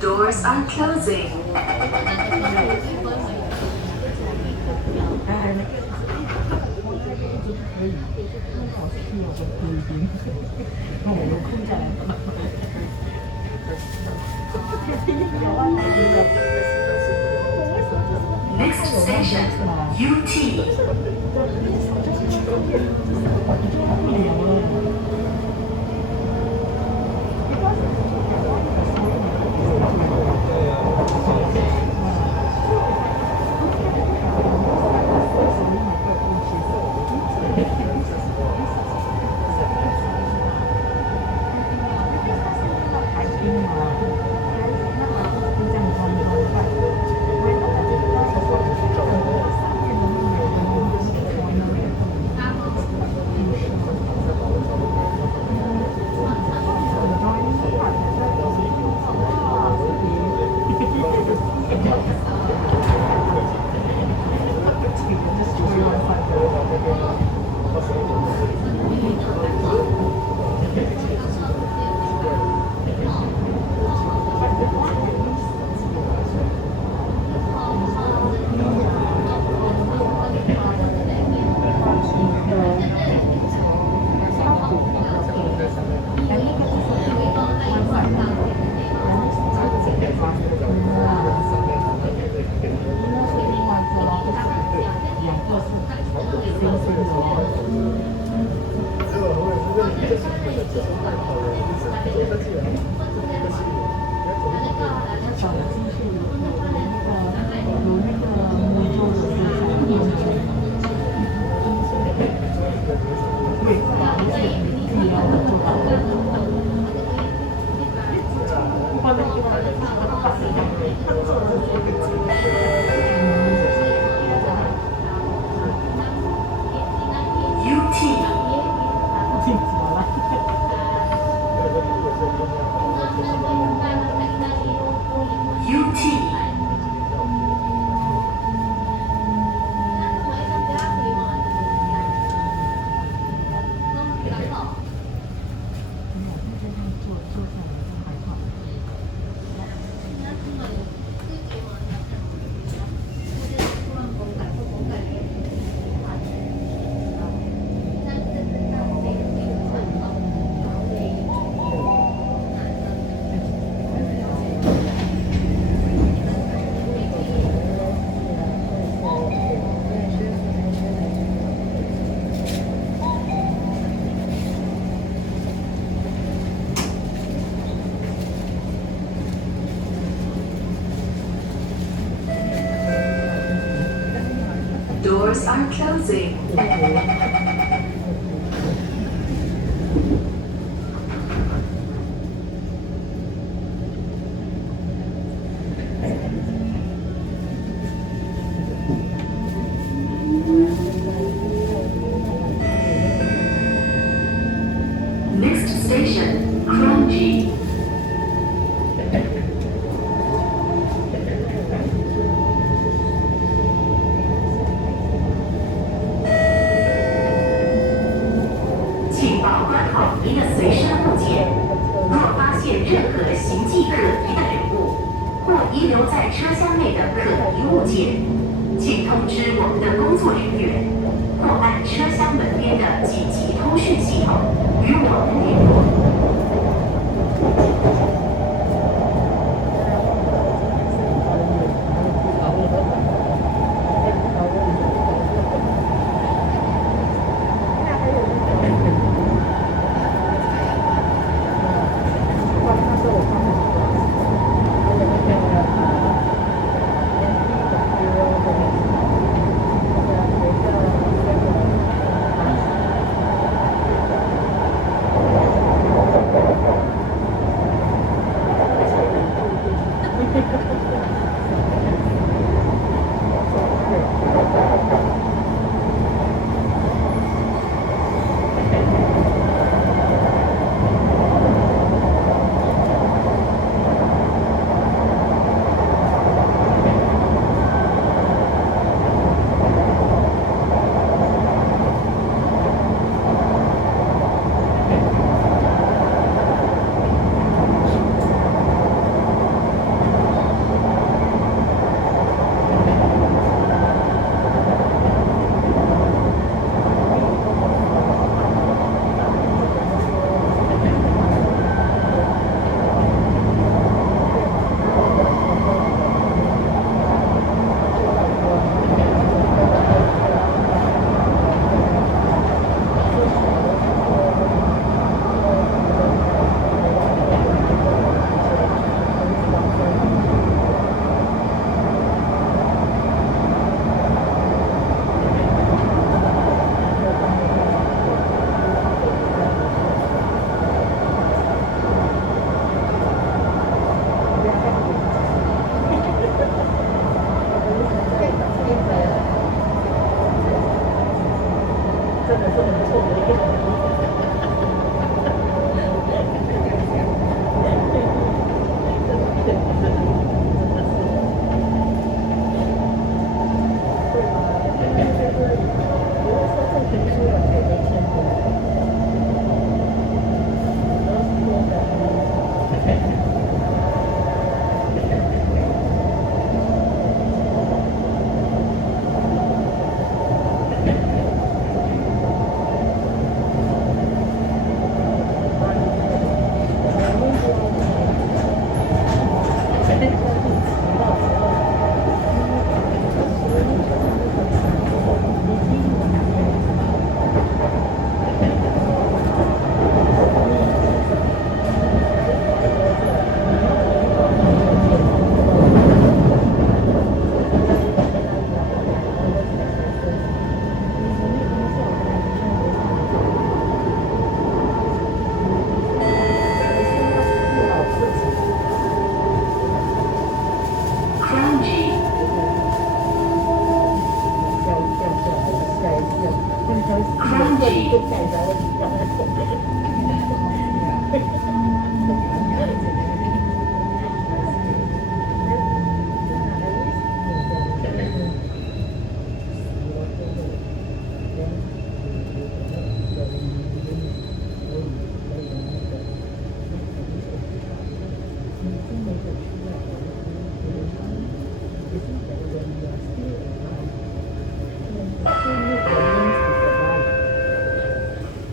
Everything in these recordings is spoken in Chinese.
Doors are closing. ，Next station, UT. Doors are closing. Next station, Kranji. 请保管好您的随身物件。若发现任何形迹可疑的人物，或遗留在车厢内的可疑物件，请通知我们的工作人员，或按车厢门边的紧急通讯系统与我们联络。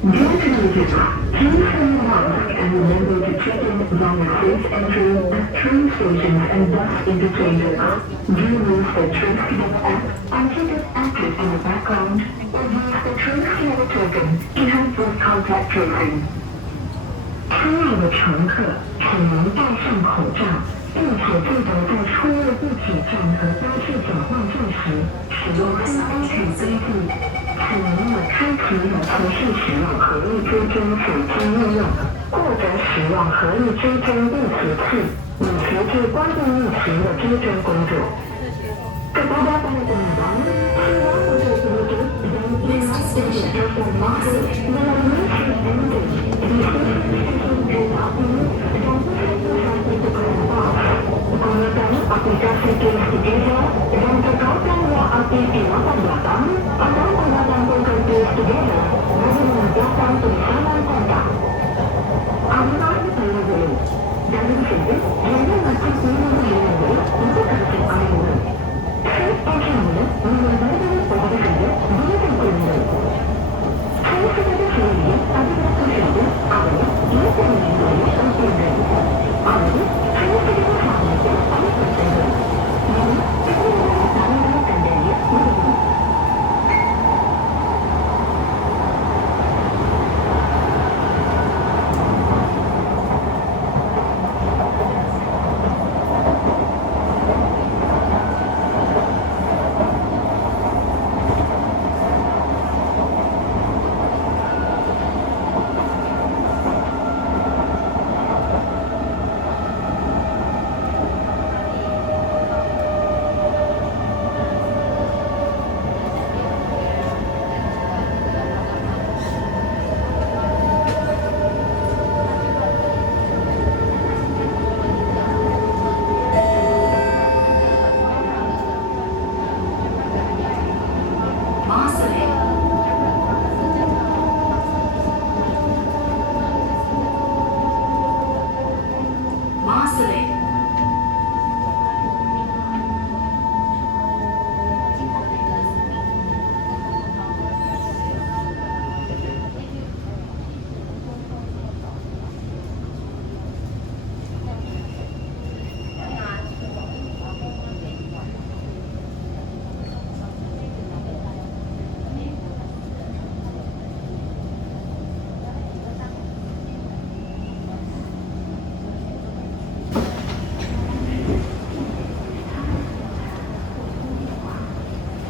Dear passengers, please stay alert and remember to check in via safe entry at train stations and bus interchanges. Do use the TraceTogether app and keep it active in the background, or use the TraceTogether token to help with contact tracing. 亲爱的乘客，请您戴上口罩，并且记得在出入地铁站和巴士转换站时使用安全规定。请您开启有持续使用合力追踪手机应用，或者使用合力追踪逆时器，以协助关闭逆行的追踪工作。Kepada para penumpang, silakan untuk duduk dan ingat sediakan masker melalui shift entry di stesen kereta api dan satu-satu kereta. Gunakan aplikasi TraceTogether dan tekankan WAP di papan belakang atau gunakan token TraceTogether bagi menegakkan tulisan kontak. Anda perlu dulu. Dalam sini, hanya masih 5 untuk kereta api. Safe entry mula